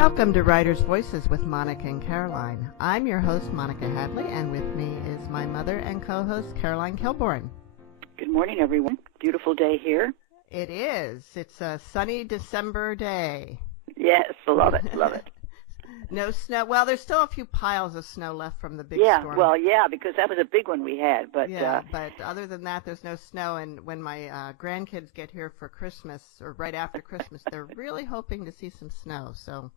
Welcome to Writer's Voices with Monica and Caroline. I'm your host, Monica Hadley, and with me is my mother and co-host, Caroline Kilborn. Good morning, everyone. Beautiful day here. It is. It's a sunny December day. Yes, love it, love it. No snow. Well, there's still a few piles of snow left from the big storm. Yeah, because that was a big one we had. But but other than that, there's no snow. And when my grandkids get here for Christmas, or right after Christmas, they're really hoping to see some snow. So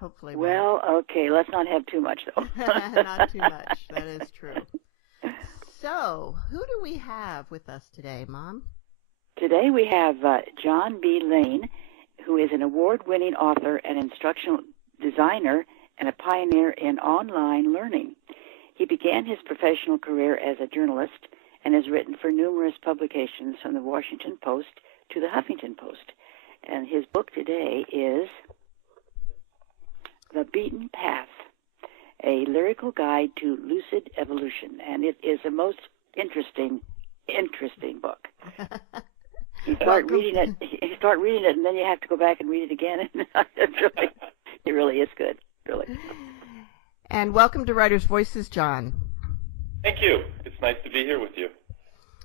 hopefully. Well, okay, let's not have too much, though. Not too much. That is true. So, who do we have with us today, Mom? Today we have John B. Lane, who is an award-winning author and instructional designer and a pioneer in online learning. He began his professional career as a journalist and has written for numerous publications from the Washington Post to the Huffington Post. And his book today is The Beatin Path, a lyrical guide to lucid evolution. And it is a most interesting book. You start reading it, and then you have to go back and read it again. It really is good, really. And welcome to Writer's Voices, John. Thank you. It's nice to be here with you.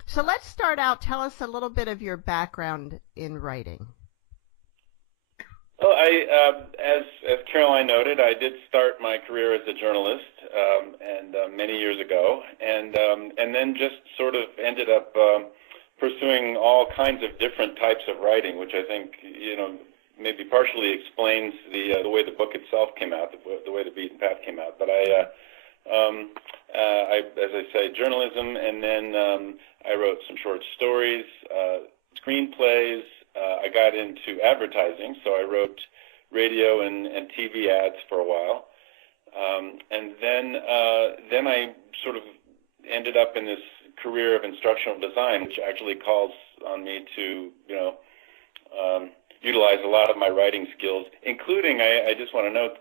So let's start out. Tell us a little bit of your background in writing. Well, as Caroline noted, I did start my career as a journalist, many years ago, and then just sort of ended up pursuing all kinds of different types of writing, which I think maybe partially explains the way the book itself came out, the way the Beatin Path came out. But I, as I say, journalism, and then I wrote some short stories, screenplays. I got into advertising, so I wrote radio and TV ads for a while, and then I sort of ended up in this career of instructional design, which actually calls on me to utilize a lot of my writing skills, including I just want to note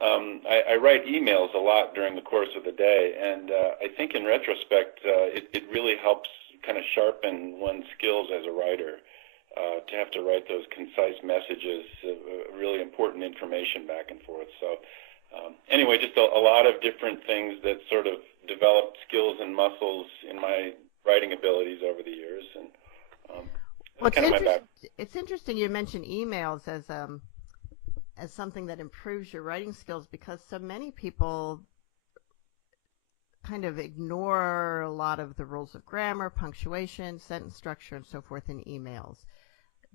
I write emails a lot during the course of the day, and I think in retrospect it really helps kind of sharpen one's skills as a writer. To have to write those concise messages, really important information back and forth. So anyway, just a lot of different things that sort of developed skills and muscles in my writing abilities over the years. And well, it's interesting you mentioned emails as something that improves your writing skills, because so many people kind of ignore a lot of the rules of grammar, punctuation, sentence structure, and so forth in emails.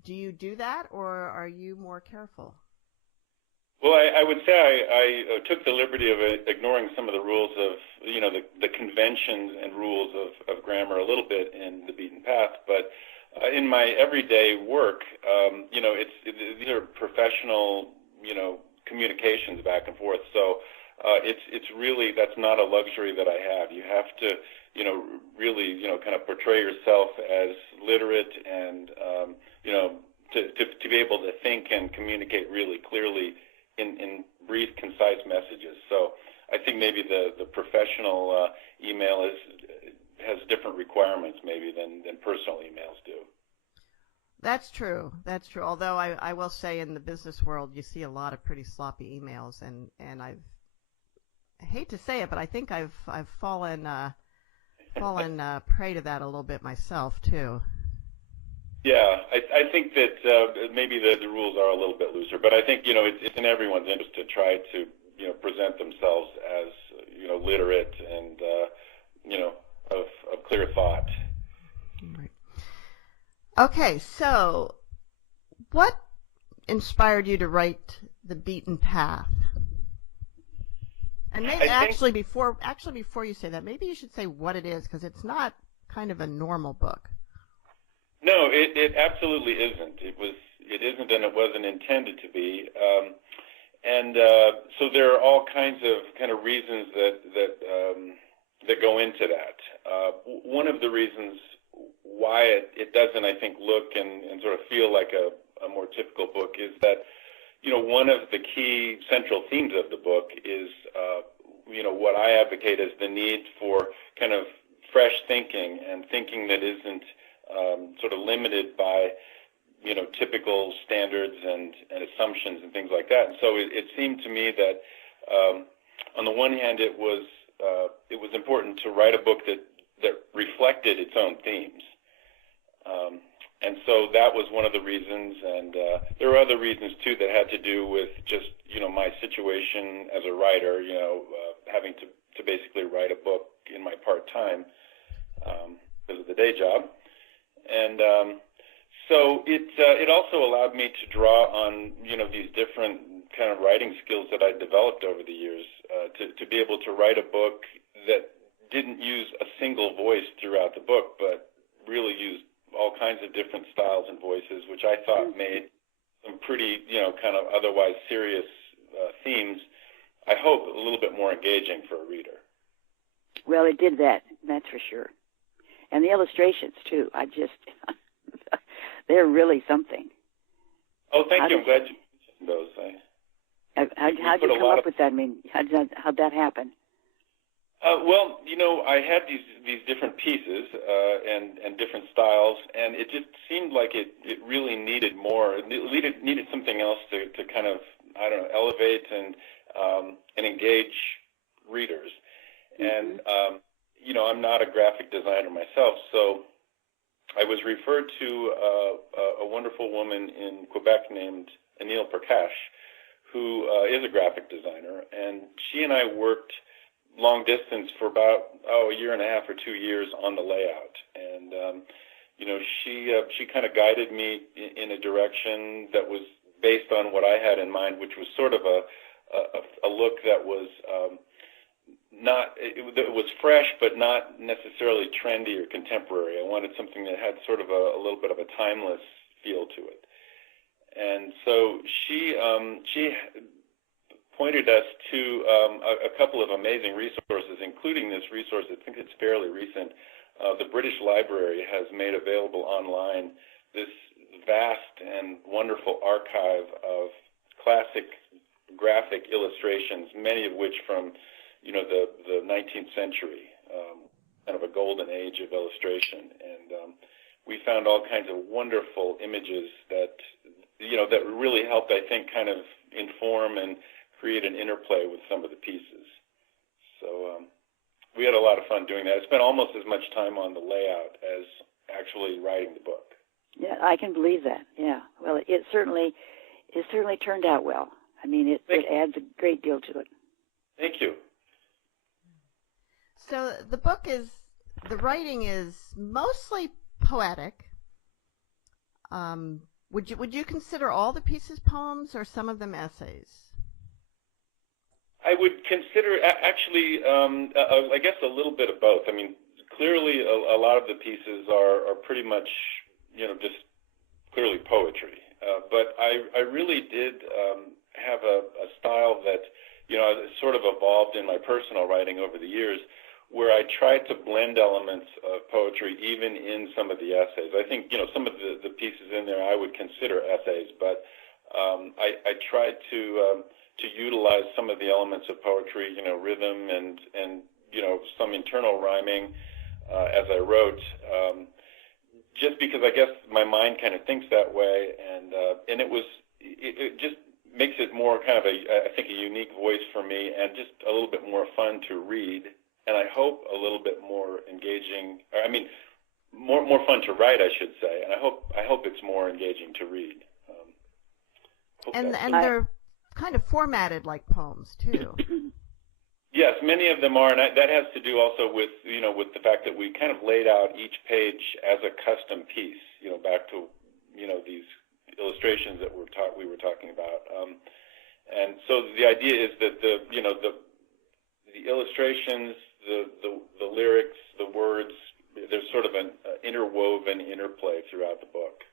Do you do that, or are you more careful? Well, I would say I took the liberty of ignoring some of the rules of, the conventions and rules of grammar a little bit in the Beatin Path, but in my everyday work, these are professional, communications back and forth. So it's really, that's not a luxury that I have. You have to, really, kind of portray yourself as literate and, to be able to think and communicate really clearly in brief, concise messages. So I think maybe the professional email has different requirements maybe than personal emails do. That's true. That's true. Although I will say in the business world, you see a lot of pretty sloppy emails, and I hate to say it, but I think I've fallen prey to that a little bit myself too. Yeah, I think that maybe the rules are a little bit looser, but I think it's in everyone's interest to try to present themselves as literate and of clear thought. Right. Okay, so what inspired you to write The Beatin Path? And maybe before you say that, maybe you should say what it is, because it's not kind of a normal book. No, it absolutely isn't. It isn't, and it wasn't intended to be. So there are all kinds of reasons that go into that. One of the reasons why it doesn't, I think, look and sort of feel like a more typical book is that one of the key central themes of the book is what I advocate as the need for kind of fresh thinking and thinking that isn't sort of limited by typical standards and assumptions and things like that. And so it seemed to me that on the one hand it was important to write a book that reflected its own themes. And so that was one of the reasons, and there were other reasons too that had to do with just my situation as a writer, having to basically write a book in my part-time because of the day job. And so it also allowed me to draw on these different kind of writing skills that I developed over the years, to be able to write a book that didn't use a single voice throughout the book, but really used all kinds of different styles and voices, which I thought made some pretty, kind of otherwise serious themes, I hope, a little bit more engaging for a reader. Well, it did that's for sure. And the illustrations, too. They're really something. Oh, thank you. I'm glad you mentioned those. How'd you come up with that? I mean, how'd that happen? Well, I had these different pieces and different styles, and it just seemed like it really needed more. It needed something else to kind of, elevate and engage readers. Mm-hmm. And I'm not a graphic designer myself, so I was referred to a wonderful woman in Quebec named Anil Prakash, who is a graphic designer, and she and I worked long distance for about a year and a half or 2 years on the layout, and she kind of guided me in a direction that was based on what I had in mind, which was sort of a look that was it was fresh but not necessarily trendy or contemporary. I wanted something that had sort of a little bit of a timeless feel to it, and so she pointed us to a couple of amazing resources, including this resource. I think it's fairly recent. The British Library has made available online this vast and wonderful archive of classic graphic illustrations, many of which from the 19th century, kind of a golden age of illustration. And we found all kinds of wonderful images that really helped, I think, kind of inform and create an interplay with some of the pieces. So we had a lot of fun doing that. I spent almost as much time on the layout as actually writing the book. Yeah, I can believe that. Yeah. Well, it certainly turned out well. I mean, it adds a great deal to it. Thank you. So the writing is mostly poetic. Would you consider all the pieces poems or some of them essays? I would consider actually, I guess, a little bit of both. I mean, clearly, a lot of the pieces are pretty much, just clearly poetry. But I really did have a style that, sort of evolved in my personal writing over the years, where I tried to blend elements of poetry even in some of the essays. I think, some of the pieces in there I would consider essays, but I tried to utilize some of the elements of poetry, rhythm and some internal rhyming as I wrote, just because I guess my mind kind of thinks that way, and it just makes it more kind of I think a unique voice for me, and just a little bit more fun to read, and I hope a little bit more engaging. I mean, more fun to write, I should say, and I hope it's more engaging to read. And they're kind of formatted like poems too. Yes, many of them are, and that has to do also with with the fact that we kind of laid out each page as a custom piece. Back to these illustrations that we were talking about, and so the idea is that the illustrations, the lyrics, the words, there's sort of an interwoven interplay throughout the book,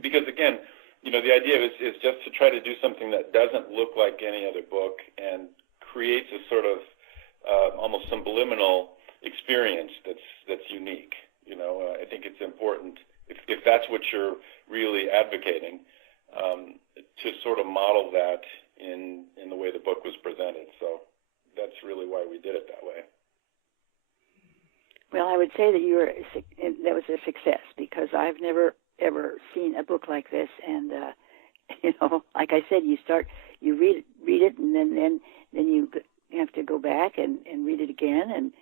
because again, the idea is just to try to do something that doesn't look like any other book and creates a sort of almost subliminal experience that's unique. I think it's important, if that's what you're really advocating, to sort of model that in the way the book was presented. So that's really why we did it that way. Well, I would say that that was a success, because I've never ever seen a book like this. And like I said, you read it, and then you have to go back and read it again,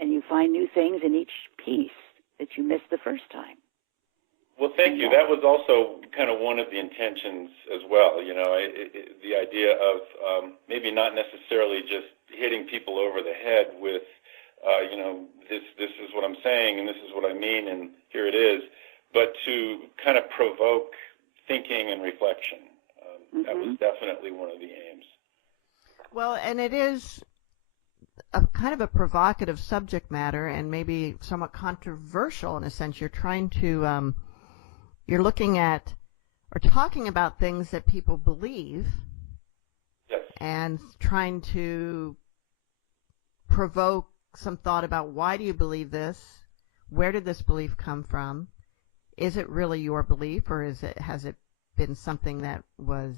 and you find new things in each piece that you missed the first time. Well, thank you. That was also kind of one of the intentions as well. The idea of maybe not necessarily just hitting people over the head with, this is what I'm saying and this is what I mean and here it is, but to kind of provoke thinking and reflection. That was definitely one of the aims. Well, and it is a kind of a provocative subject matter and maybe somewhat controversial in a sense. You're trying to, you're looking at or talking about things that people believe. Yes. And trying to provoke some thought about why do you believe this? Where did this belief come from? Is it really your belief, or has it been something that was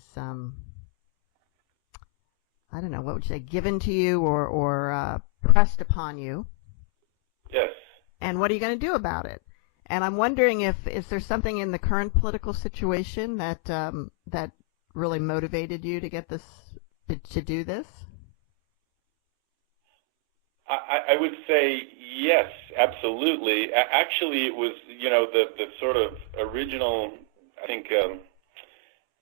I don't know, what would you say, given to you or pressed upon you? Yes. And what are you going to do about it? And I'm wondering is there something in the current political situation that that really motivated you to get this to do this? I would say yes, absolutely. Actually, it was the sort of original, I think,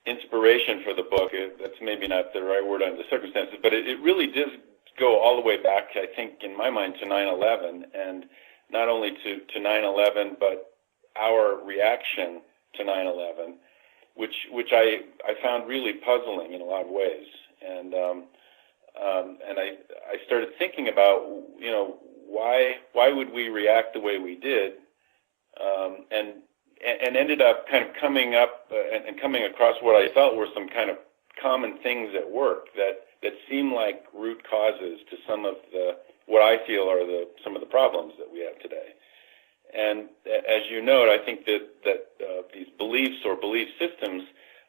inspiration for the book. That's maybe not the right word under the circumstances, but it really does go all the way back, I think, in my mind, to 9/11, and not only to 9/11, but our reaction to 9/11, which I found really puzzling in a lot of ways, and I started thinking about why would we react the way we did, and ended up kind of coming up and coming across what I felt were some kind of common things at work that seem like root causes to some of what I feel are some of the problems that we have today. And as you note, I think that these beliefs or belief systems,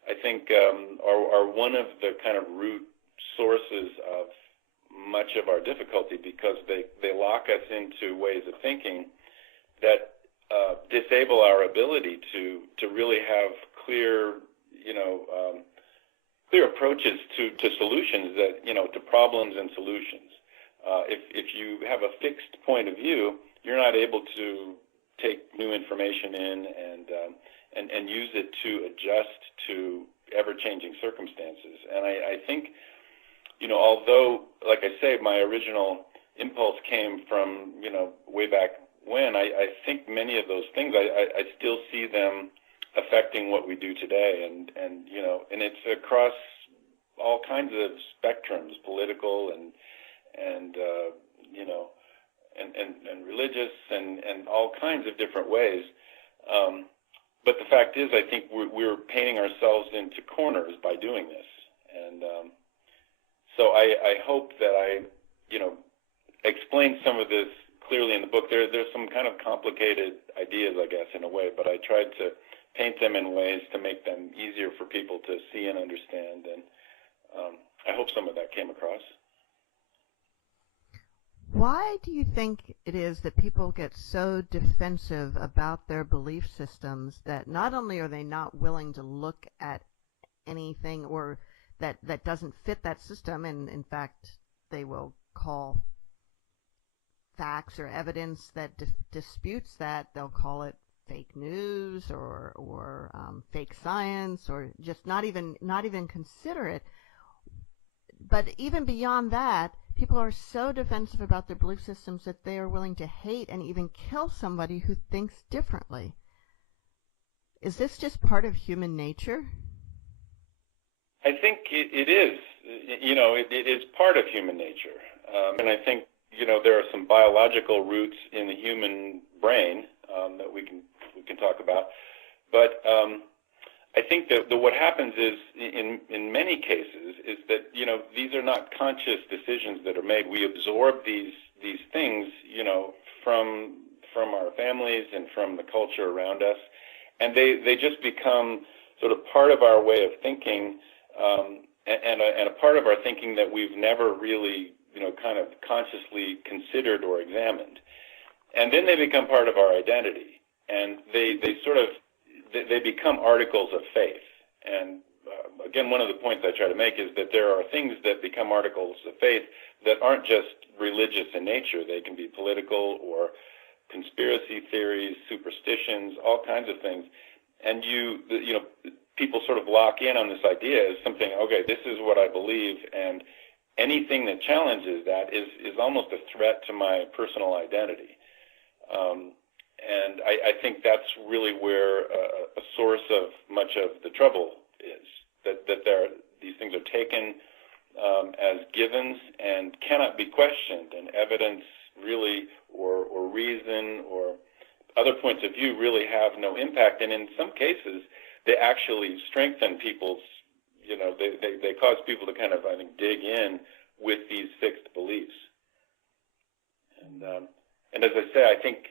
I think, are one of the kind of root sources of much of our difficulty, because they lock us into ways of thinking that disable our ability to really have clear approaches to solutions to problems and solutions. If you have a fixed point of view, you're not able to take new information in and use it to adjust to ever-changing circumstances. And I think, although, like I say, my original impulse came from, way back when, I think many of those things, I still see them affecting what we do today. And it's across all kinds of spectrums, political and religious and all kinds of different ways. But the fact is, I think we're painting ourselves into corners by doing this. And so I hope that I, explain some of this clearly in the book. There's some kind of complicated ideas, I guess, in a way, but I tried to paint them in ways to make them easier for people to see and understand. And I hope some of that came across. Why do you think it is that people get so defensive about their belief systems that not only are they not willing to look at anything or that doesn't fit that system, and in fact they will call facts or evidence that disputes that, they'll call it fake news or fake science, or just not even consider it. But even beyond that, people are so defensive about their belief systems that they are willing to hate and even kill somebody who thinks differently. Is this just part of human nature? I think it is. It is part of human nature. And I think, there are some biological roots in the human brain that we can talk about. But I think that what happens is, in many cases, is that these are not conscious decisions that are made. We absorb these things, from our families and from the culture around us, and they just become sort of part of our way of thinking, and a part of our thinking that we've never really, kind of consciously considered or examined. And then they become part of our identity, and they sort of they become articles of faith. And again, one of the points I try to make is that there are things that become articles of faith that aren't just religious in nature. They can be political or conspiracy theories, superstitions, all kinds of things. And people sort of lock in on this idea as something, okay, this is what I believe, and anything that challenges that is almost a threat to my personal identity. And I think that's really where a source of much of the trouble is, that these things are taken as givens and cannot be questioned, and evidence really or reason or other points of view really have no impact. And in some cases, they actually strengthen people's, they cause people to kind of, I think, dig in with these fixed beliefs. And as I say, I think,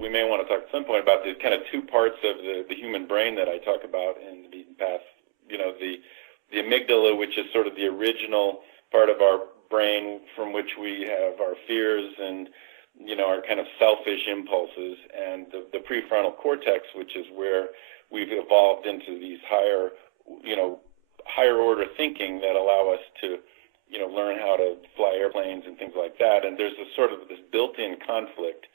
we may want to talk at some point about the kind of two parts of the human brain that I talk about in the Beatin Path. The amygdala, which is sort of the original part of our brain from which we have our fears and, our kind of selfish impulses, and the prefrontal cortex, which is where we've evolved into these higher order thinking that allow us to, learn how to fly airplanes and things like that. And there's this built-in conflict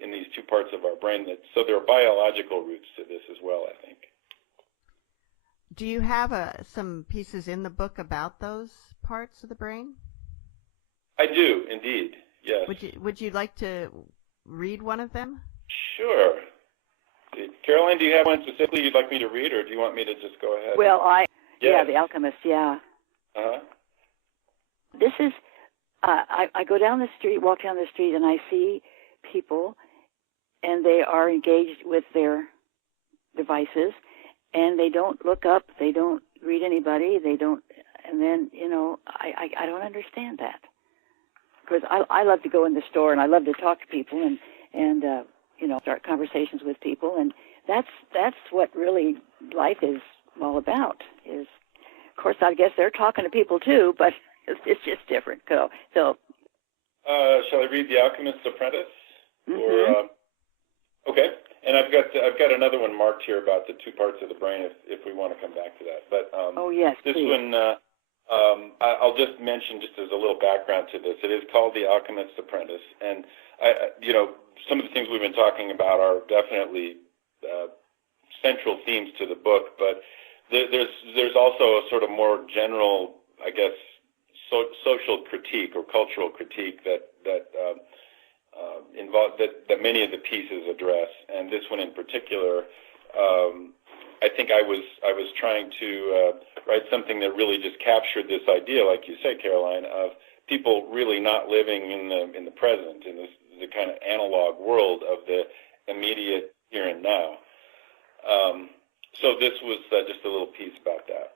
in these two parts of our brain. So there are biological roots to this as well, I think. Do you have some pieces in the book about those parts of the brain? I do, indeed, yes. Would you like to read one of them? Sure. Caroline, do you have one specifically you'd like me to read, or do you want me to just go ahead? Well, The Alchemist, yeah. Uh-huh. This is, I go down the street, walk down the street, and I see people, and they are engaged with their devices, and they don't look up, they don't read anybody, and then, I don't understand that. Because I love to go in the store, and I love to talk to people, and start conversations with people, and that's what really life is all about. Is, of course, I guess they're talking to people too, but it's just different. So shall I read The Alchemist Apprentice? Mm-hmm. Okay. And I've got another one marked here about the two parts of the brain if we want to come back to that. But yes, this please. one I'll just mention just as a little background to this. It is called The Alchemist Apprentice, and some of the things we've been talking about are definitely central themes to the book. But there's also a sort of more general, I guess, social critique or cultural critique that many of the pieces address, and this one in particular, I think I was trying to write something that really just captured this idea, like you say, Caroline, of people really not living in the present, in the kind of analog world of the immediate here and now. So this was just a little piece about that.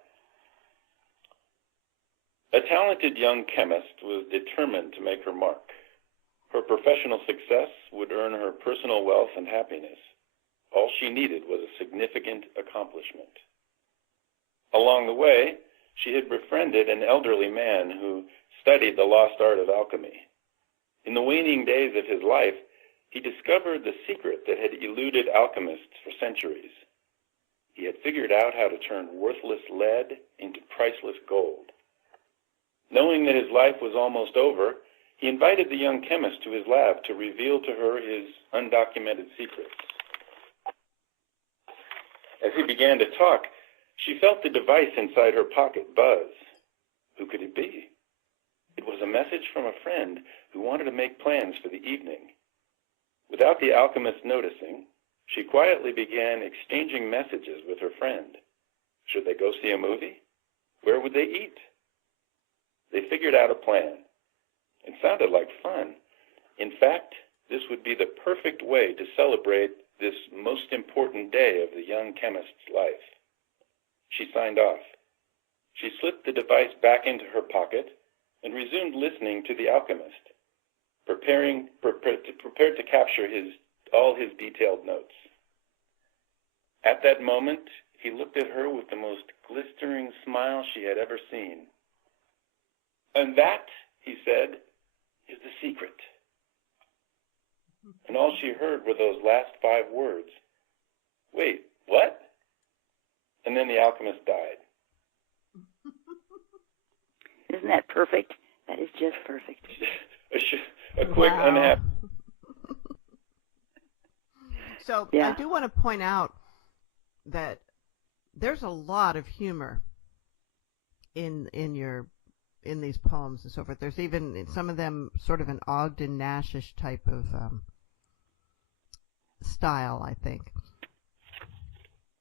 A talented young chemist was determined to make her mark. Her professional success would earn her personal wealth and happiness. All she needed was a significant accomplishment. Along the way, she had befriended an elderly man who studied the lost art of alchemy. In the waning days of his life, he discovered the secret that had eluded alchemists for centuries. He had figured out how to turn worthless lead into priceless gold. Knowing that his life was almost over, he invited the young chemist to his lab to reveal to her his undocumented secrets. As he began to talk, she felt the device inside her pocket buzz. Who could it be? It was a message from a friend who wanted to make plans for the evening. Without the alchemist noticing, she quietly began exchanging messages with her friend. Should they go see a movie? Where would they eat? They figured out a plan. It sounded like fun. In fact, this would be the perfect way to celebrate this most important day of the young chemist's life. She signed off. She slipped the device back into her pocket and resumed listening to the alchemist, prepared to capture all his detailed notes. At that moment, he looked at her with the most glistering smile she had ever seen. And that, he said, is the secret. And all she heard were those last 5 words. wait, what? And then the alchemist died. Isn't that perfect? That is just perfect. A quick unhappy. So yeah. I do want to point out that there's a lot of humor in these poems and so forth. There's even in some of them sort of an Ogden Nashish type of style, I think.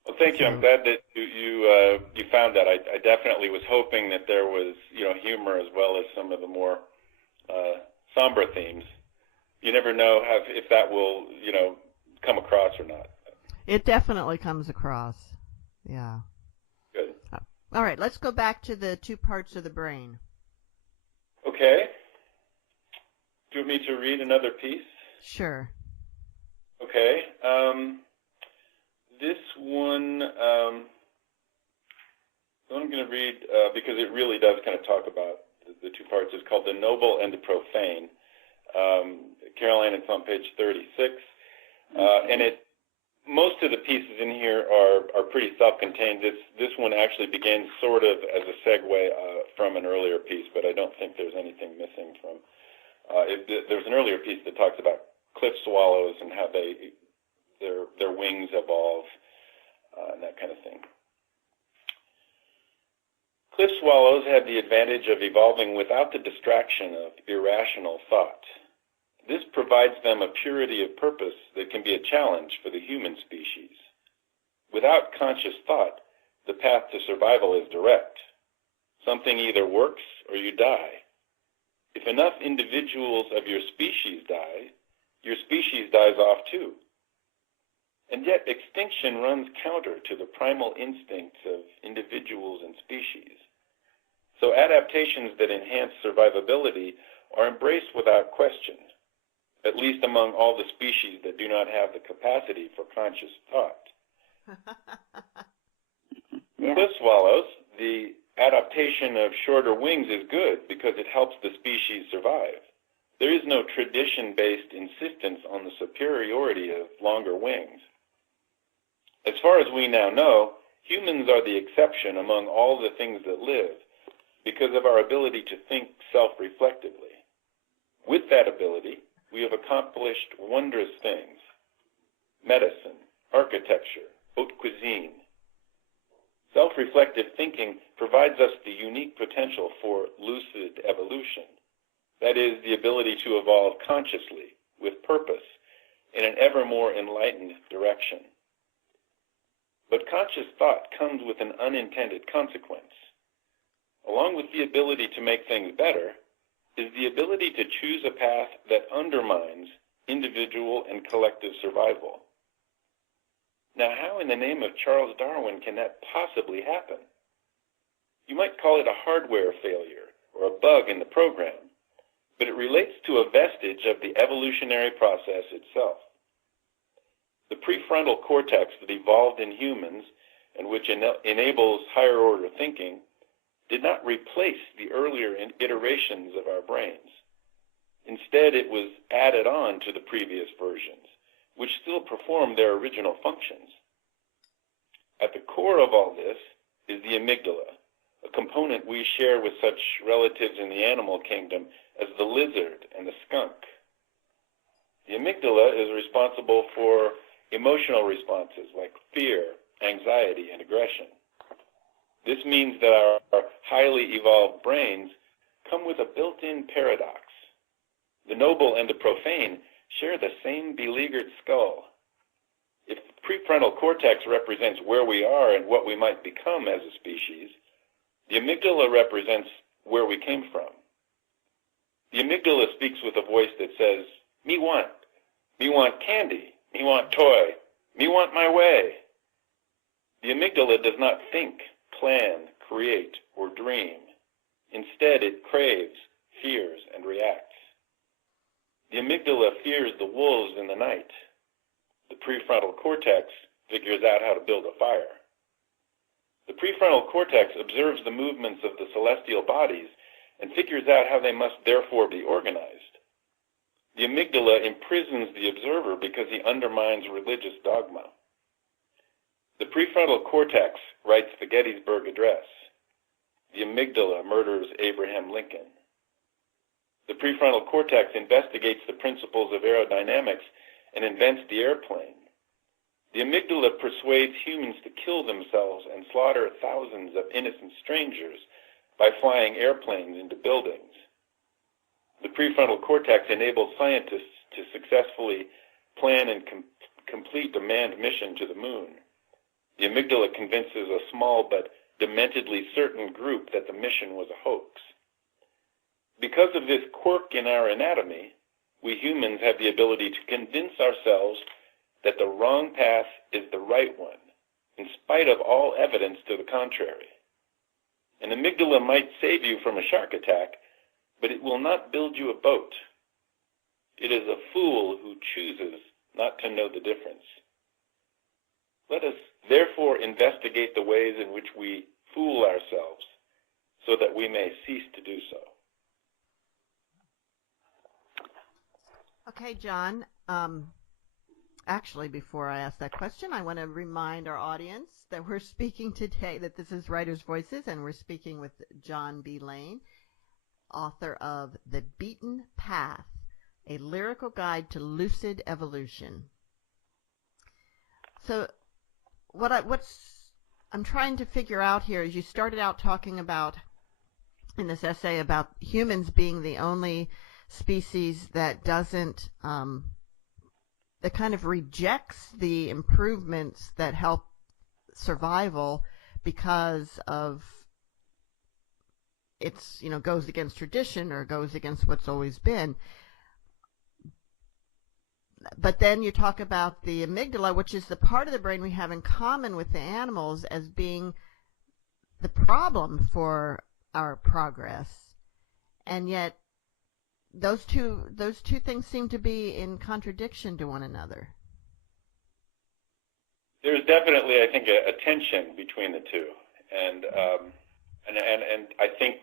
Well, thank you. I'm glad that you found that. I definitely was hoping that there was humor as well as some of the more somber themes. You never know if that will come across or not. It definitely comes across. Yeah. Good. All right, let's go back to the two parts of the brain. Okay. Do you want me to read another piece? Sure. Okay. This one I'm going to read because it really does kind of talk about the two parts. It's called The Noble and the Profane. Caroline, it's on page 36. And most of the pieces in here are pretty self-contained. This one actually begins sort of as a segue from an earlier piece, but I don't think there's anything missing from. There's an earlier piece that talks about cliff swallows and how their wings evolve and that kind of thing. Cliff swallows have the advantage of evolving without the distraction of irrational thought. This provides them a purity of purpose that can be a challenge for the human species. Without conscious thought, the path to survival is direct. Something either works or you die. If enough individuals of your species die, your species dies off too. And yet extinction runs counter to the primal instincts of individuals and species. So adaptations that enhance survivability are embraced without question, at least among all the species that do not have the capacity for conscious thought. Yeah. Cliff swallows, the adaptation of shorter wings is good because it helps the species survive. There is no tradition-based insistence on the superiority of longer wings. As far as we now know, humans are the exception among all the things that live because of our ability to think self-reflectively. With that ability, we have accomplished wondrous things: medicine, architecture, haute cuisine. Self-reflective thinking provides us the unique potential for lucid evolution. That is, the ability to evolve consciously, with purpose, in an ever more enlightened direction. But conscious thought comes with an unintended consequence. Along with the ability to make things better is the ability to choose a path that undermines individual and collective survival. Now, how in the name of Charles Darwin can that possibly happen? You might call it a hardware failure or a bug in the program, but it relates to a vestige of the evolutionary process itself. The prefrontal cortex that evolved in humans and which enables higher order thinking did not replace the earlier iterations of our brains. Instead, it was added on to the previous versions, which still perform their original functions. At the core of all this is the amygdala, a component we share with such relatives in the animal kingdom as the lizard and the skunk. The amygdala is responsible for emotional responses like fear, anxiety, and aggression. This means that our highly evolved brains come with a built-in paradox. The noble and the profane share the same beleaguered skull. If the prefrontal cortex represents where we are and what we might become as a species, the amygdala represents where we came from. The amygdala speaks with a voice that says, me want candy, me want toy, me want my way. The amygdala does not think, plan, create, or dream. Instead, it craves, fears, and reacts. The amygdala fears the wolves in the night. The prefrontal cortex figures out how to build a fire. The prefrontal cortex observes the movements of the celestial bodies and figures out how they must therefore be organized. The amygdala imprisons the observer because he undermines religious dogma. The prefrontal cortex writes the Gettysburg Address. The amygdala murders Abraham Lincoln. The prefrontal cortex investigates the principles of aerodynamics and invents the airplane. The amygdala persuades humans to kill themselves and slaughter thousands of innocent strangers by flying airplanes into buildings. The prefrontal cortex enables scientists to successfully plan and complete a manned mission to the moon. The amygdala convinces a small but dementedly certain group that the mission was a hoax. Because of this quirk in our anatomy, we humans have the ability to convince ourselves that the wrong path is the right one, in spite of all evidence to the contrary. An amygdala might save you from a shark attack, but it will not build you a boat. It is a fool who chooses not to know the difference. Let us therefore investigate the ways in which we fool ourselves so that we may cease to do so. Okay, John. Actually, before I ask that question, I want to remind our audience that we're speaking today, that this is Writer's Voices, and we're speaking with John B. Lane, author of The Beatin Path, a lyrical guide to lucid evolution. So I'm trying to figure out here is you started out talking about, in this essay, about humans being the only species that doesn't, that kind of rejects the improvements that help survival because of it's, goes against tradition or goes against what's always been. But then you talk about the amygdala, which is the part of the brain we have in common with the animals, as being the problem for our progress. And yet those two things seem to be in contradiction to one another. There's definitely, I think, a tension between the two. And I think,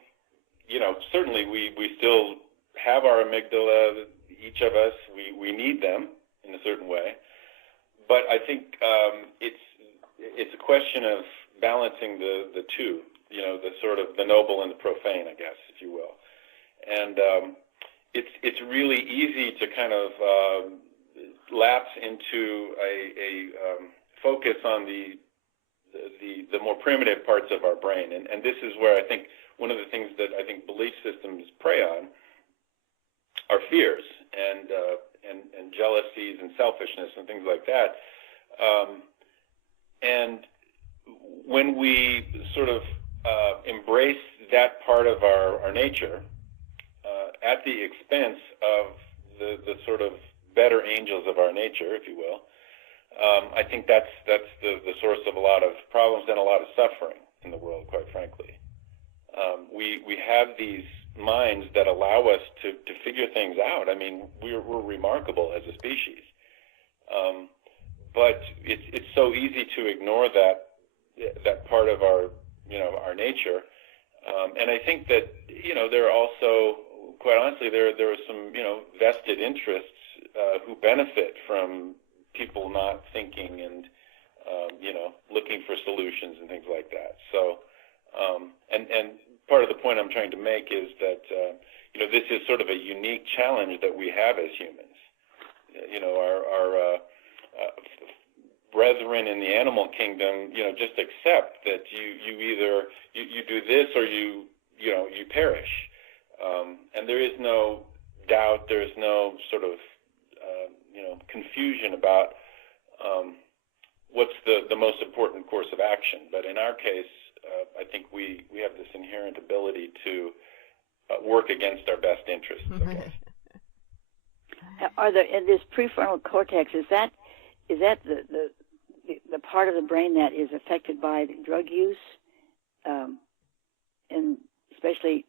certainly we still have our amygdala, each of us, we need them in a certain way. But I think it's a question of balancing the two, the sort of the noble and the profane, I guess, if you will. And it's really easy to kind of lapse into a focus on the more primitive parts of our brain. And this is where I think one of the things that I think belief systems prey on are fears and jealousies and selfishness and things like that. And when we sort of embrace that part of our nature at the expense of the sort of better angels of our nature, if you will, I think that's the source of a lot of problems and a lot of suffering in the world, quite frankly. We have these minds that allow us to figure things out. I mean, we're remarkable as a species. But it's so easy to ignore that part of our nature. And I think that, there are also, quite honestly, there are some, vested interests who benefit from people not thinking and, looking for solutions and things like that. So, and part of the point I'm trying to make is that, this is sort of a unique challenge that we have as humans. Our brethren in the animal kingdom, just accept that you either you do this or you perish. And there is no doubt, there is no sort of confusion about what's the most important course of action. But in our case, I think we have this inherent ability to work against our best interests, I guess. Are there, in this prefrontal cortex, is that the part of the brain that is affected by drug use, and especially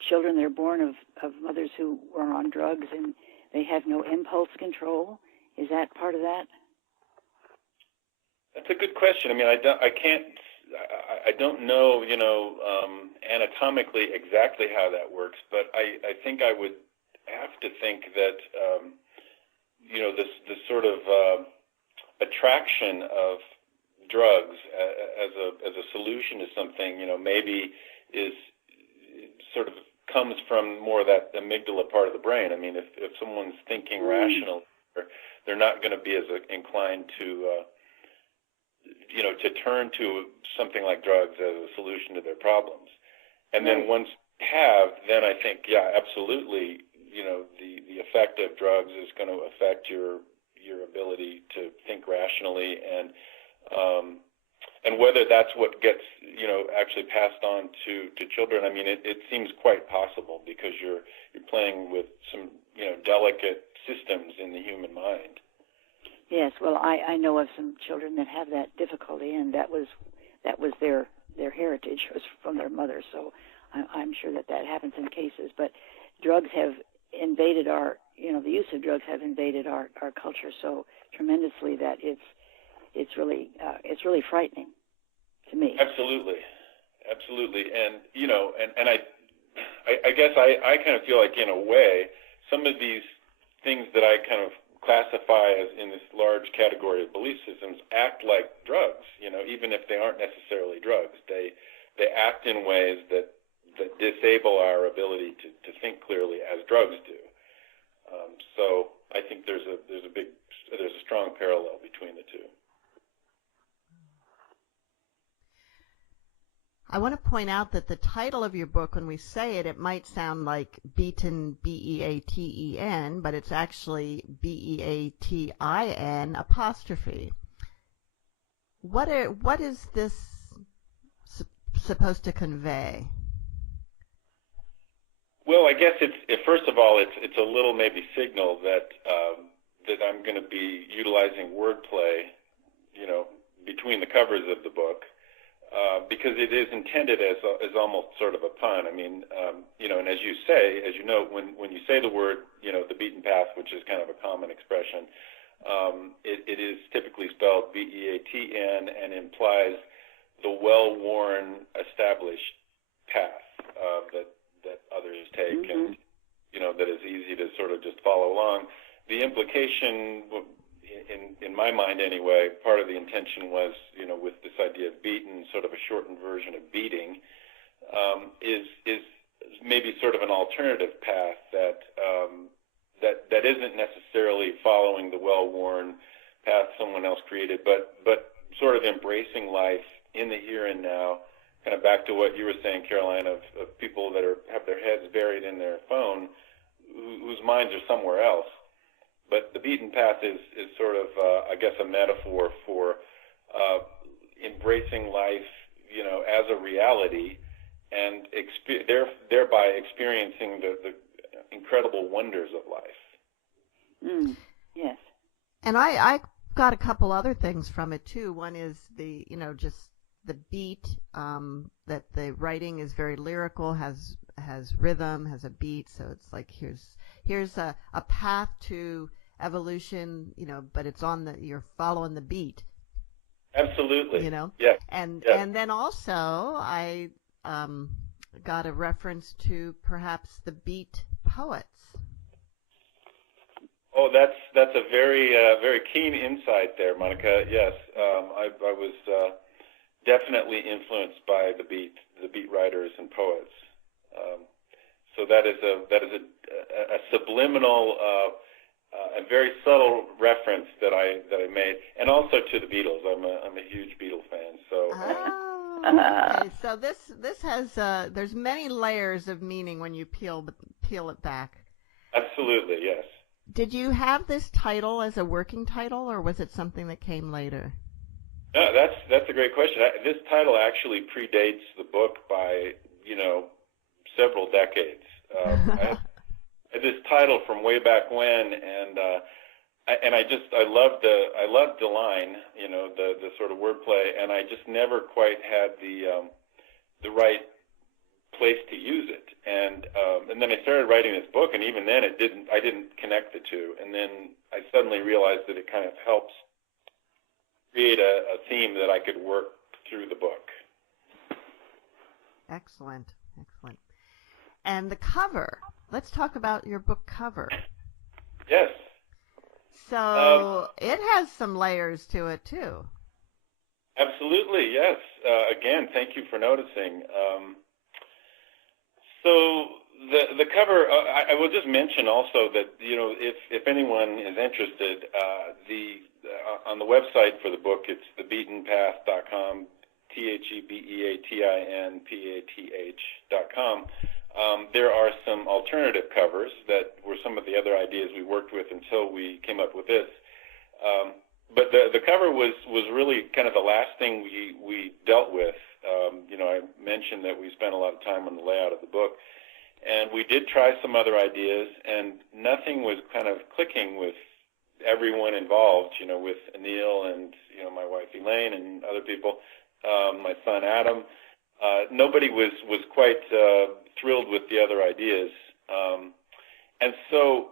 children that are born of mothers who are on drugs and they have no impulse control? Is that part of that? That's a good question. I mean, I don't know, anatomically exactly how that works, but I think I would have to think that, this sort of attraction of drugs as a solution to something, maybe is sort of comes from more of that amygdala part of the brain. I mean, if someone's thinking rational, they're not going to be as inclined to to turn to something like drugs as a solution to their problems. And then once you have, then I think, yeah, absolutely, the effect of drugs is going to affect your ability to think rationally, and whether that's what gets actually passed on to children. I mean, it seems quite possible, because you're playing with some delicate systems in the human mind. Yes, well, I know of some children that have that difficulty, and that was their heritage, was from their mother. So I'm sure that happens in cases. But drugs have invaded the use of drugs have invaded our culture so tremendously that it's really frightening to me. Absolutely, and and I guess I kind of feel like, in a way, some of these things that I kind of classify as in this large category of belief systems act like drugs, even if they aren't necessarily drugs. They act in ways that disable our ability to think clearly, as drugs do. So I think there's a strong parallel between the two. I want to point out that the title of your book, when we say it, it might sound like Beatin, Beaten, but it's actually Beatin apostrophe. What is this supposed to convey? Well, I guess first of all, it's a little maybe signal that I'm going to be utilizing wordplay, between the covers of the book. Because it is intended as almost sort of a pun. I mean, and as you know, when you say the word, the beaten path, which is kind of a common expression, it is typically spelled Beatn and implies the well-worn, established path that others take, and that is easy to sort of just follow along. The implication, in my mind anyway, part of the intention was, with this idea of beaten, sort of a shortened version of beating, is maybe sort of an alternative path that isn't necessarily following the well-worn path someone else created, but sort of embracing life in the here and now. Kind of back to what you were saying, Caroline, of people that have their heads buried in their phone, whose minds are somewhere else. But the beaten path is sort of, I guess, a metaphor for embracing life, as a reality, and thereby experiencing the incredible wonders of life. Yes. And I got a couple other things from it too. One is just the beat, that the writing is very lyrical, has rhythm, has a beat. So it's like here's a path to evolution, but it's you're following the beat. Absolutely. Yeah. And then also I got a reference to perhaps the beat poets. Oh, that's a very keen insight there, Monica. Yes, I was definitely influenced by the beat writers and poets. So that is a subliminal, a very subtle reference that I made, and also to the Beatles. I'm a huge Beatles fan. So. Okay. So this has there's many layers of meaning when you peel it back. Absolutely, yes. Did you have this title as a working title, or was it something that came later? No, that's a great question. This title actually predates the book by several decades. I had this title from way back when, and I loved the line, the sort of wordplay, and I just never quite had the right place to use it. And then I started writing this book, and even then I didn't connect the two. And then I suddenly realized that it kind of helps create a theme that I could work through the book. Excellent. And the cover. Let's talk about your book cover. Yes. So it has some layers to it too. Absolutely, yes. Again, thank you for noticing. So the cover, I will just mention also that, if anyone is interested, on the website for the book, it's thebeatinpath.com, TheBeatinPath.com. There are some alternative covers that were some of the other ideas we worked with until we came up with this. But the cover was really kind of the last thing we dealt with. I mentioned that we spent a lot of time on the layout of the book, and we did try some other ideas, and nothing was kind of clicking with everyone involved, with Anil and, my wife Elaine and other people, my son Adam. Nobody was quite thrilled with the other ideas. And so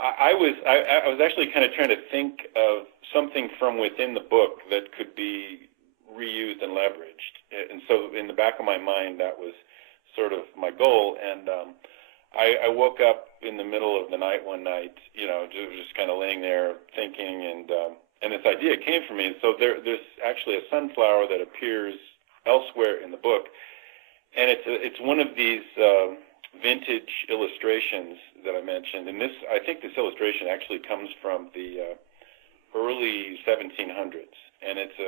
I was actually kind of trying to think of something from within the book that could be reused and leveraged. And so in the back of my mind, that was sort of my goal. And I woke up in the middle of the night one night, just kind of laying there thinking, and this idea came from me. And so there's actually a sunflower that appears elsewhere in the book, and it's one of these vintage illustrations that I mentioned. And I think this illustration actually comes from the early 1700s, and it's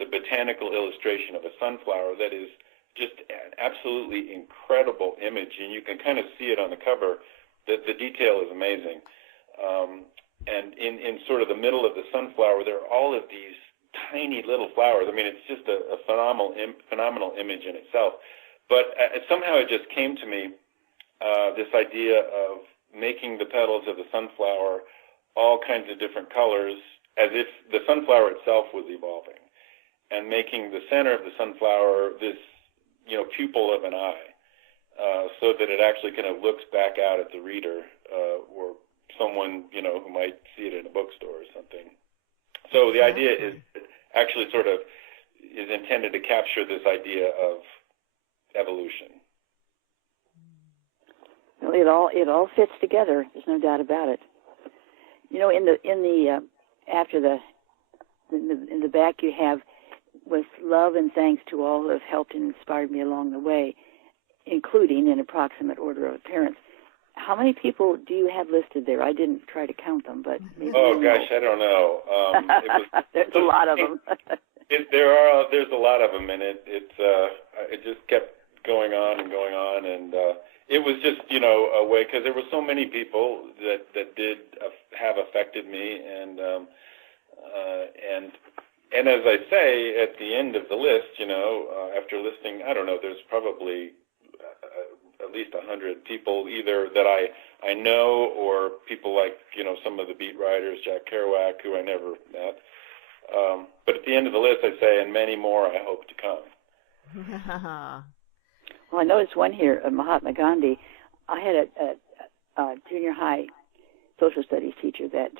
a botanical illustration of a sunflower that is just an absolutely incredible image, and you can kind of see it on the cover. The detail is amazing. And in sort of the middle of the sunflower, there are all of these tiny little flowers. I mean, it's just a phenomenal image in itself. But somehow it just came to me, this idea of making the petals of the sunflower all kinds of different colors, as if the sunflower itself was evolving, and making the center of the sunflower this, pupil of an eye, so that it actually kind of looks back out at the reader, or someone, who might see it in a bookstore or something. So the idea is actually sort of is intended to capture this idea of evolution. Well, it all fits together. There's no doubt about it. In the back you have, with love and thanks to all who have helped and inspired me along the way, including in approximate order of appearance. How many people do you have listed there? I didn't try to count them, but maybe I don't know. There's a lot of them. There's a lot of them, and it just kept going on, and it was just a way, because there were so many people that did have affected me, and as I say at the end of the list, after listing, I don't know, there's probably at least 100 people either that I know, or people like, some of the beat writers, Jack Kerouac, who I never met. But at the end of the list, I say, and many more I hope to come. Well, I noticed one here, Mahatma Gandhi. I had a junior high social studies teacher that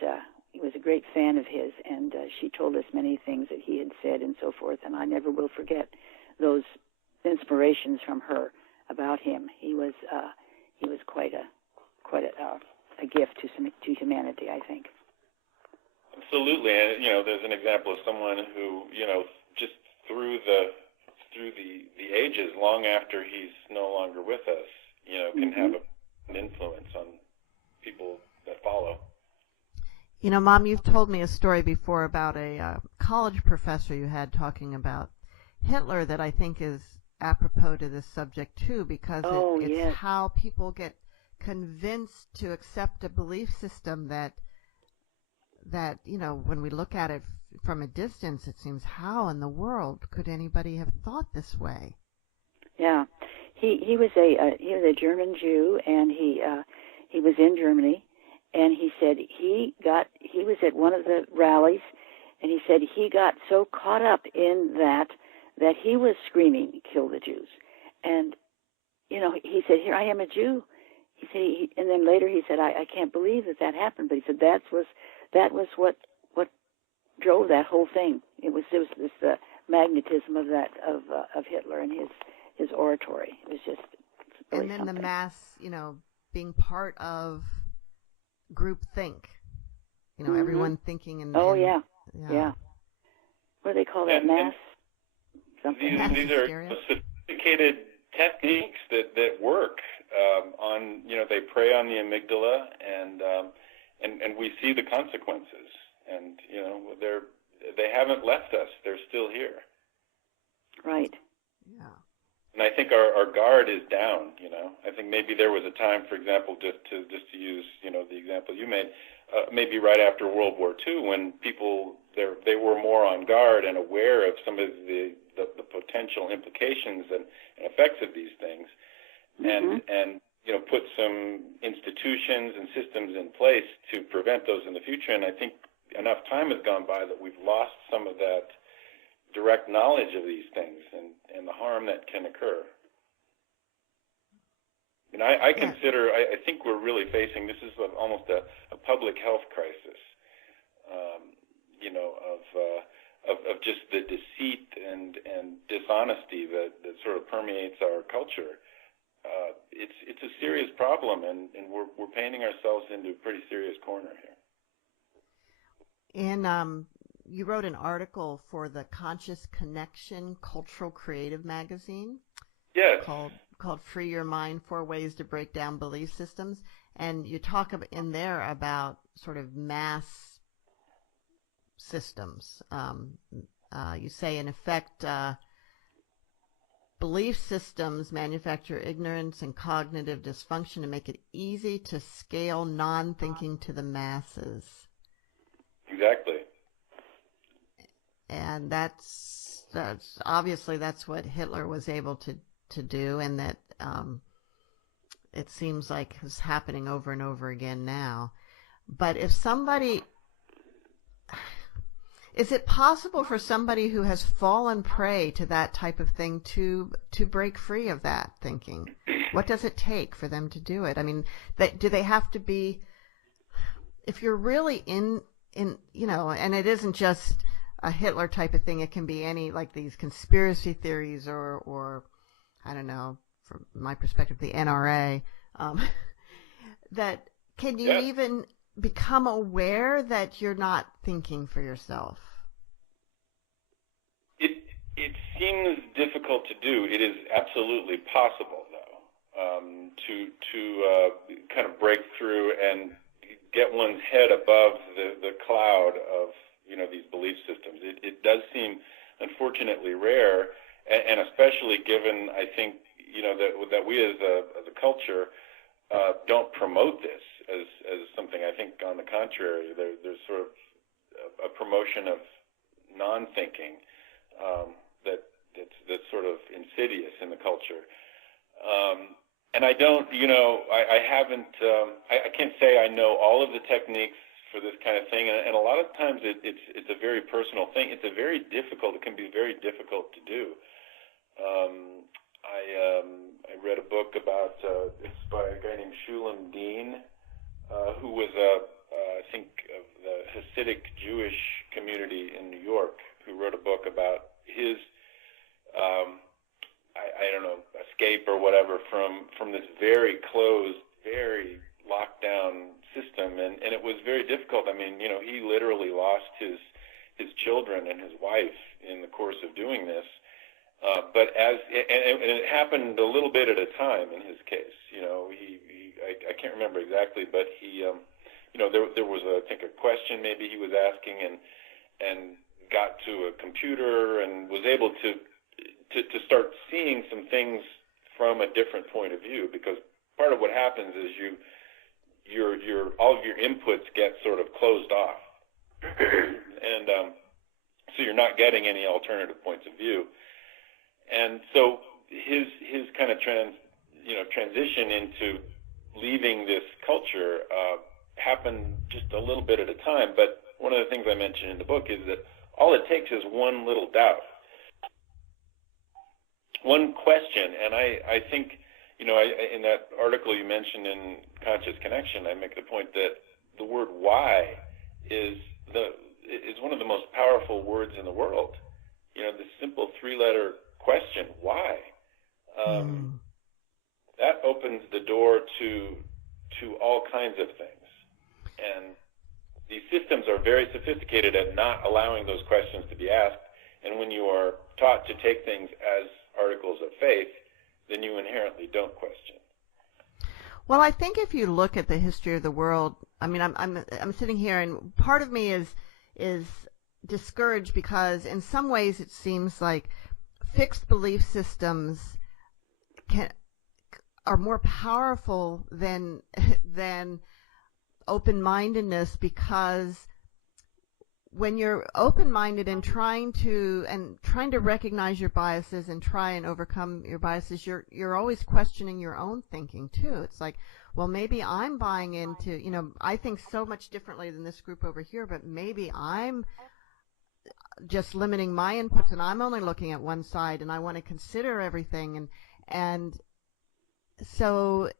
was a great fan of his, and she told us many things that he had said and so forth, and I never will forget those inspirations from her about him. He was quite a gift to humanity, I think. Absolutely, and there's an example of someone who just through the ages, long after he's no longer with us, can have an influence on people that follow. Mom, you've told me a story before about a college professor you had talking about Hitler that I think is apropos to this subject too, because it's how people get convinced to accept a belief system that when we look at it from a distance, it seems, how in the world could anybody have thought this way? Yeah, he was a German Jew, and he was in Germany, and he said he was at one of the rallies, and he said he got so caught up in that he was screaming, "Kill the Jews," and he said, "Here I am, a Jew." He said, and then later he said, "I can't believe that happened," but he said that was what drove that whole thing. It was this magnetism of Hitler and his oratory. It was just really and then something. The mass, being part of group think. Everyone thinking and yeah. Well, What do they call that? Mass something? These are sophisticated techniques that work on, they prey on the amygdala, and we see the consequences. And, they haven't left us. They're still here. Right. Yeah. And I think our guard is down, I think maybe there was a time, for example, just to use, the example you made, maybe right after World War II, when people, they were more on guard and aware of some of the potential implications and effects of these things, and put some institutions and systems in place to prevent those in the future. And I think enough time has gone by that we've lost some of that direct knowledge of these things and the harm that can occur. And I consider, I think we're really facing, this is almost a public health crisis, of just the deceit and dishonesty that sort of permeates our culture. It's a serious problem, and we're painting ourselves into a pretty serious corner here. And you wrote an article for the Conscious Connection Cultural Creative magazine. Yes. Called Free Your Mind, 4 Ways to Break Down Belief Systems. And you talk in there about sort of mass systems. You say, in effect, belief systems manufacture ignorance and cognitive dysfunction to make it easy to scale non-thinking to the masses. Exactly. And that's obviously that's what Hitler was able to do, and that it seems like is happening over and over again now. But if somebody, is it possible for somebody who has fallen prey to that type of thing to break free of that thinking? What does it take for them to do it? I mean, do they have to be, if you're really in and it isn't just a Hitler type of thing, it can be any, like these conspiracy theories or I don't know, from my perspective, the NRA, that can you even become aware that you're not thinking for yourself? It seems difficult to do. It is absolutely possible, though, to kind of break through and get one's head above the cloud of these belief systems. It does seem unfortunately rare, and especially given, I think, that we as a culture don't promote this as something. I think, on the contrary, there's sort of a promotion of non-thinking that's sort of insidious in the culture. And I don't, I haven't, I can't say I know all of the techniques for this kind of thing, and a lot of times it's a very personal thing. It can be very difficult to do. I read a book about, it's by a guy named Shulam Dean, who was I think of the Hasidic Jewish community in New York, who wrote a book about his, I don't know, escape or whatever from this very closed, very locked down system, and it was very difficult. I mean, he literally lost his children and his wife in the course of doing this. But and it happened a little bit at a time in his case. I can't remember exactly, but he, there was I think a question maybe he was asking, and got to a computer and was able to start seeing some things from a different point of view, because part of what happens is all of your inputs get sort of closed off, and so you're not getting any alternative points of view. And so his kind of transition into leaving this culture happened just a little bit at a time. But one of the things I mentioned in the book is that all it takes is one little doubt, one question. And I think, in that article you mentioned in Conscious Connection, I make the point that the word why is one of the most powerful words in the world. The simple 3-letter question, why? That opens the door to all kinds of things. And these systems are very sophisticated at not allowing those questions to be asked, And when you are taught to take things as articles of faith, then you inherently don't question. Well, I think if you look at the history of the world, I mean, I'm sitting here, and part of me is discouraged because in some ways it seems like fixed belief systems are more powerful than open-mindedness, because when you're open-minded and trying to recognize your biases and try and overcome your biases, you're always questioning your own thinking too. It's like, well, maybe I'm buying into, I think so much differently than this group over here, but maybe I'm just limiting my inputs and I'm only looking at one side, and I want to consider everything, and so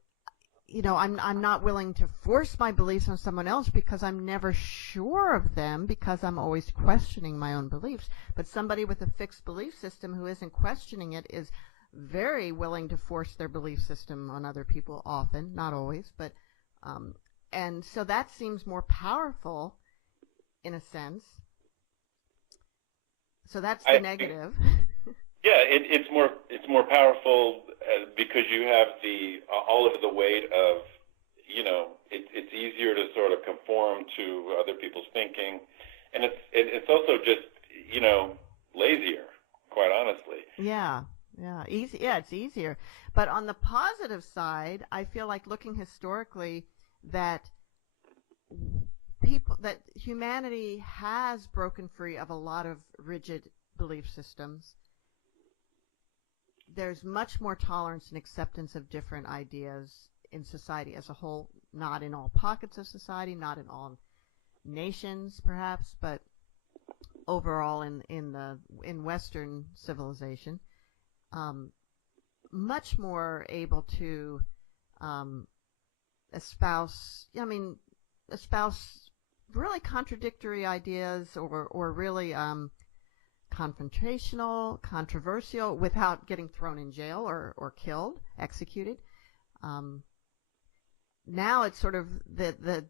I'm not willing to force my beliefs on someone else because I'm never sure of them, because I'm always questioning my own beliefs. But somebody with a fixed belief system who isn't questioning it is very willing to force their belief system on other people, often, not always, but and so that seems more powerful in a sense. So that's the negative. Yeah, it's more powerful because you have all of the weight of, it's easier to sort of conform to other people's thinking, and it's also just, lazier, quite honestly. Yeah, easy. Yeah, it's easier. But on the positive side, I feel like looking historically that humanity has broken free of a lot of rigid belief systems. There's much more tolerance and acceptance of different ideas in society as a whole, not in all pockets of society, not in all nations perhaps, but overall in Western civilization, much more able to espouse really contradictory ideas, or really confrontational, controversial, without getting thrown in jail or killed, executed. Now it's sort of the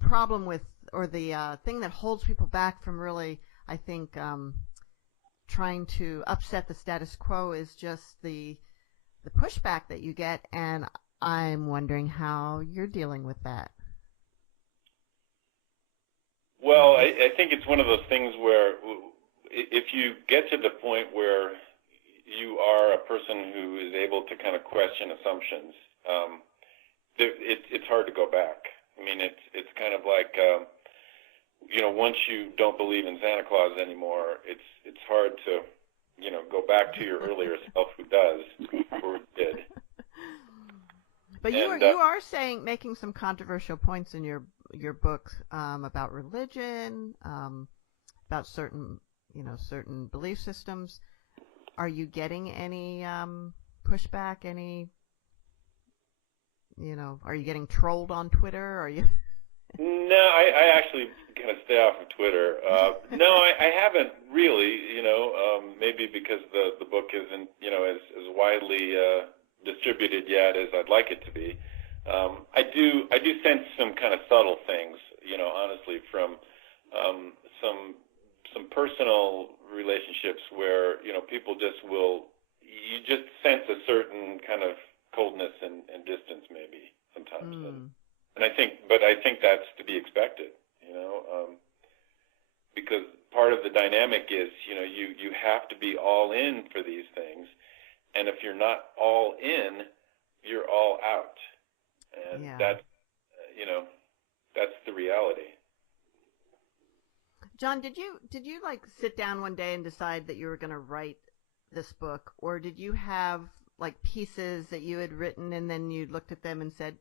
problem with, or the thing that holds people back from really, I think, trying to upset the status quo is just the pushback that you get, and I'm wondering how you're dealing with that. Well, I think it's one of those things where if you get to the point where you are a person who is able to kind of question assumptions, it's hard to go back. I mean, it's kind of like, once you don't believe in Santa Claus anymore, it's hard to, go back to your earlier self who does, or did. But you are making some controversial points in your book about religion, about certain belief systems. Are you getting any pushback? Are you getting trolled on Twitter? Are you? No, I actually kind of stay off of Twitter. No, I haven't really. Maybe because the book isn't as widely distributed yet as I'd like it to be. I do sense some kind of subtle things, honestly, from some personal relationships where people you just sense a certain kind of coldness and distance maybe sometimes. And I think that's to be expected, because part of the dynamic is, you have to be all in for these things, and if you're not all in, you're all out, and that's the reality. John, did you sit down one day and decide that you were going to write this book, or did you have pieces that you had written and then you looked at them and said,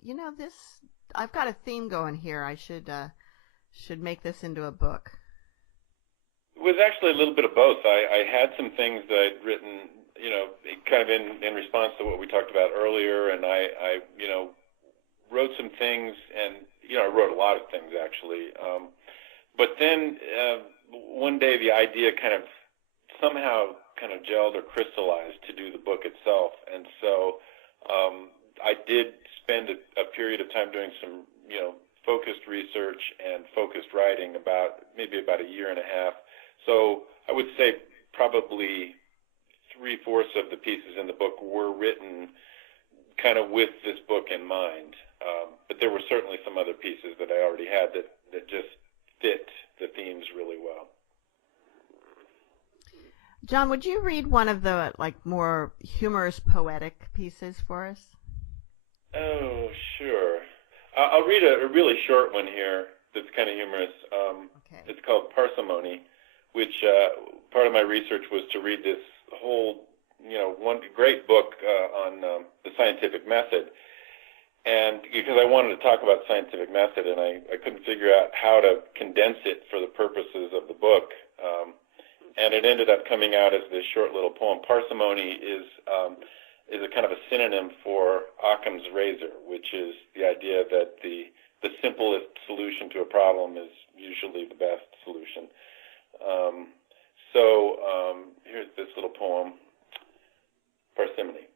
I've got a theme going here, I should make this into a book? It was actually a little bit of both. I had some things that I'd written, kind of in response to what we talked about earlier, and I wrote some things, and I wrote a lot of things actually. But then one day the idea somehow gelled or crystallized to do the book itself, and so I did spend a period of time doing some focused research and focused writing, maybe about a year and a half, So I would say probably 3/4 of the pieces in the book were written kind of with this book in mind. But there were certainly some other pieces that I already had that just fit the themes really well. John, would you read one of the more humorous, poetic pieces for us? Oh, sure. I'll read a really short one here that's kind of humorous. Okay. It's called Parsimony, which part of my research was to read this whole, one great book on the scientific method. And because I wanted to talk about scientific method, and I couldn't figure out how to condense it for the purposes of the book. And it ended up coming out as this short little poem. Parsimony is a kind of a synonym for Occam's razor, which is the idea that the simplest solution to a problem is usually the best solution. Here's this little poem, Parsimony.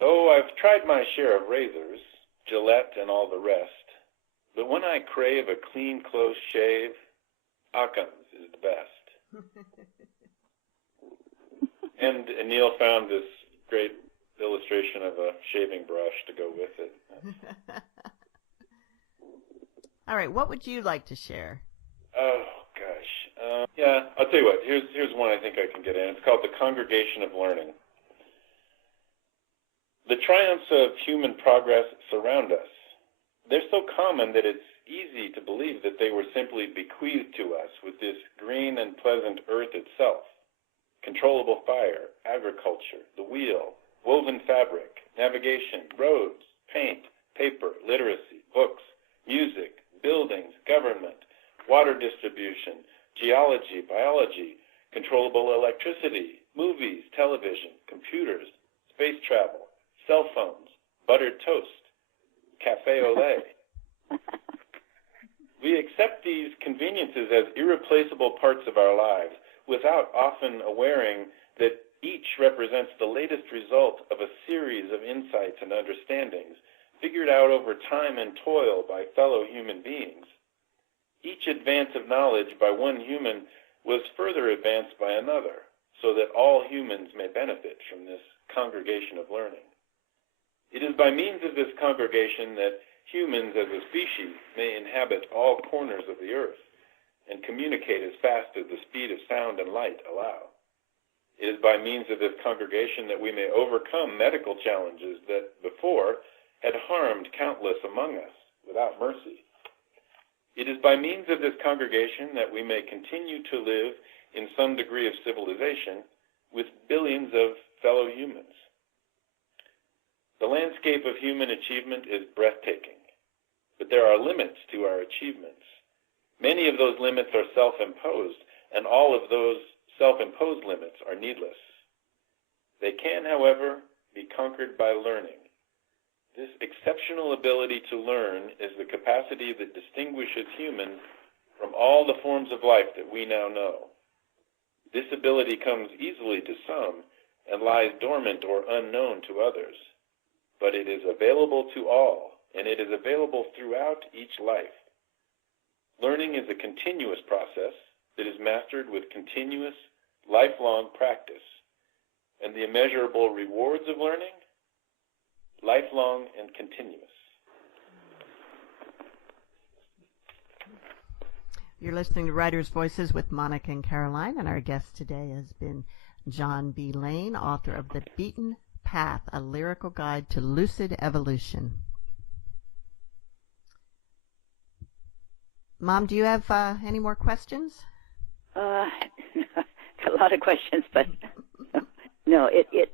Oh, I've tried my share of razors, Gillette and all the rest, but when I crave a clean, close shave, Occam's is the best. And Neil found this great illustration of a shaving brush to go with it. All right, what would you like to share? Oh, gosh. Yeah, I'll tell you what. Here's one I think I can get in. It's called The Congregation of Learning. The triumphs of human progress surround us. They're so common that it's easy to believe that they were simply bequeathed to us with this green and pleasant earth itself. Controllable fire, agriculture, the wheel, woven fabric, navigation, roads, paint, paper, literacy, books, music, buildings, government, water distribution, geology, biology, controllable electricity, movies, television, computers, space travel, cell phones, buttered toast, cafe au lait. We accept these conveniences as irreplaceable parts of our lives without often awareing that each represents the latest result of a series of insights and understandings figured out over time and toil by fellow human beings. Each advance of knowledge by one human was further advanced by another, so that all humans may benefit from this congregation of learning. It is by means of this congregation that humans as a species may inhabit all corners of the earth and communicate as fast as the speed of sound and light allow. It is by means of this congregation that we may overcome medical challenges that before had harmed countless among us without mercy. It is by means of this congregation that we may continue to live in some degree of civilization with billions of fellow humans. The landscape of human achievement is breathtaking, but there are limits to our achievements. Many of those limits are self-imposed, and all of those self-imposed limits are needless. They can, however, be conquered by learning. This exceptional ability to learn is the capacity that distinguishes humans from all the forms of life that we now know. This ability comes easily to some and lies dormant or unknown to others, but it is available to all, and it is available throughout each life. Learning is a continuous process that is mastered with continuous, lifelong practice, and the immeasurable rewards of learning, lifelong and continuous. You're listening to Writers' Voices with Monica and Caroline, and our guest today has been John B. Lane, author of The Beatin Path, a lyrical guide to lucid evolution. Mom, do you have any more questions? A lot of questions, but no.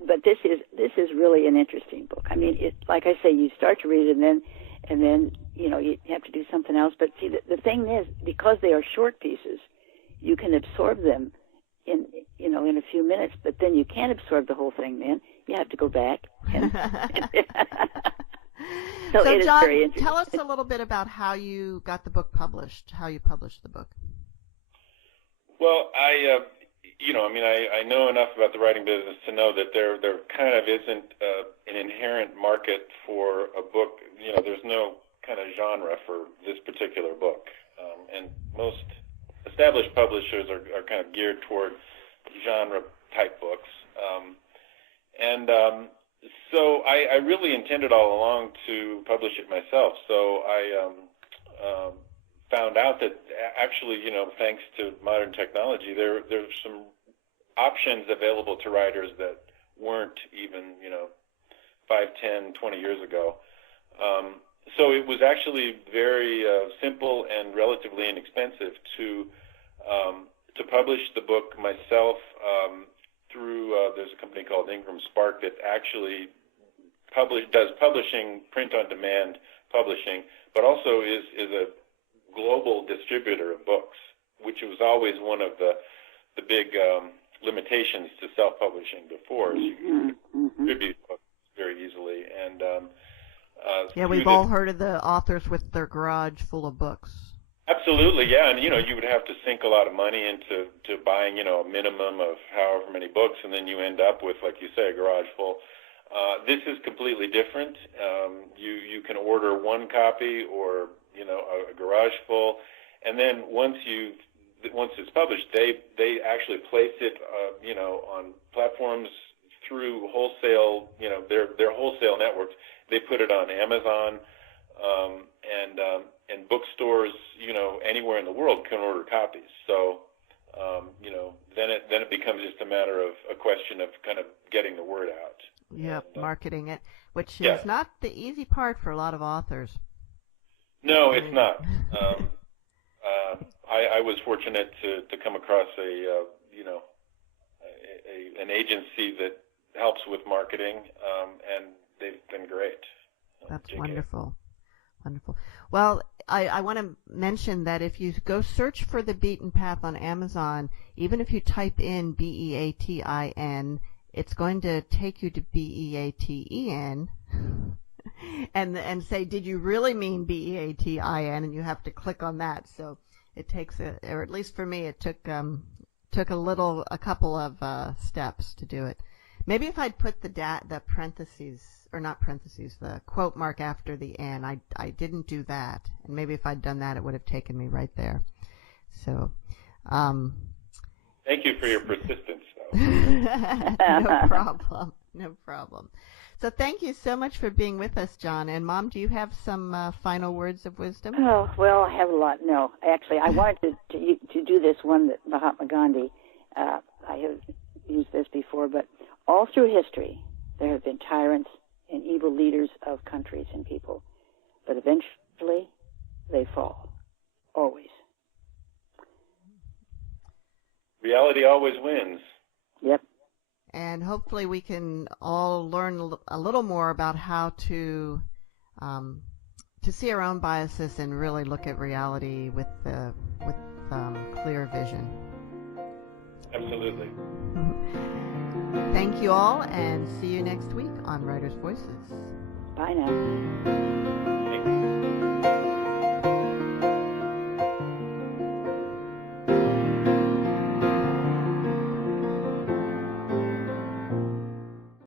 But this is really an interesting book. I mean, like I say, you start to read it, and then you have to do something else. But see, the thing is, because they are short pieces, you can absorb them in a few minutes. But then you can't absorb the whole thing. Then you have to go back. So it John, is very interesting. Tell us a little bit about how you got the book published, how you published the book. Well, I know enough about the writing business to know that there kind of isn't an inherent market for a book. There's no kind of genre for this particular book, and most established publishers are kind of geared toward genre-type books. So I really intended all along to publish it myself. So I found out that actually, thanks to modern technology, there's some options available to writers that weren't even, 5, 10, 20 years ago. So it was actually very simple and relatively inexpensive to publish the book myself through there's a company called Ingram Spark that actually does publishing, print-on-demand publishing, but also is a global distributor of books, which was always one of the big limitations to self-publishing before. So you can distribute books very easily. And we've all heard of the authors with their garage full of books. Absolutely, yeah, and you would have to sink a lot of money into buying, a minimum of however many books, and then you end up with, like you say, a garage full. This is completely different. You can order one copy or a garage full, and then once it's published, they actually place it on platforms through wholesale, their wholesale networks. They put it on Amazon, and bookstores, anywhere in the world can order copies. So, then it becomes just a matter of a question of kind of getting the word out. Yep, marketing it, which is not the easy part for a lot of authors. No, it's not. I was fortunate to come across an agency that helps with marketing, and they've been great. That's wonderful. Wonderful. Well, I want to mention that if you go search for the Beatin Path on Amazon, even if you type in Beatin, it's going to take you to Beaten and say, did you really mean Beatin? And you have to click on that. So it takes, or at least for me, it took a couple of steps to do it. Maybe if I'd put the parentheses, or not parentheses, the quote mark after the N. I didn't do that. And maybe if I'd done that, it would have taken me right there. So, thank you for your persistence, though. No problem. No problem. So thank you so much for being with us, John. And Mom, do you have some final words of wisdom? Oh, well, I have a lot. No, actually, I wanted to do this one that Mahatma Gandhi. I have used this before, but all through history, there have been tyrants and evil leaders of countries and people, but eventually they fall. Always. Reality always wins. Yep. And hopefully we can all learn a little more about how to see our own biases and really look at reality with clear vision. Absolutely. Thank you all, and see you next week on Writers' Voices. Bye now.